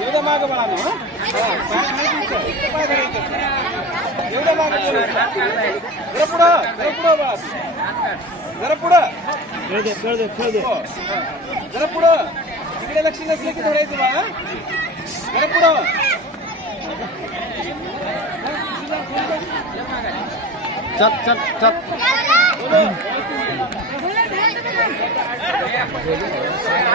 एवढं मागं धरायचं. एवढं मागं. जरा पुढं जरा पुढं बाळा जरा पुढं. जरा पुढं. तिकडे लक्ष नसलं की धरायचं बाळा जरा पुढं. चल चल चल.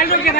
मध्ये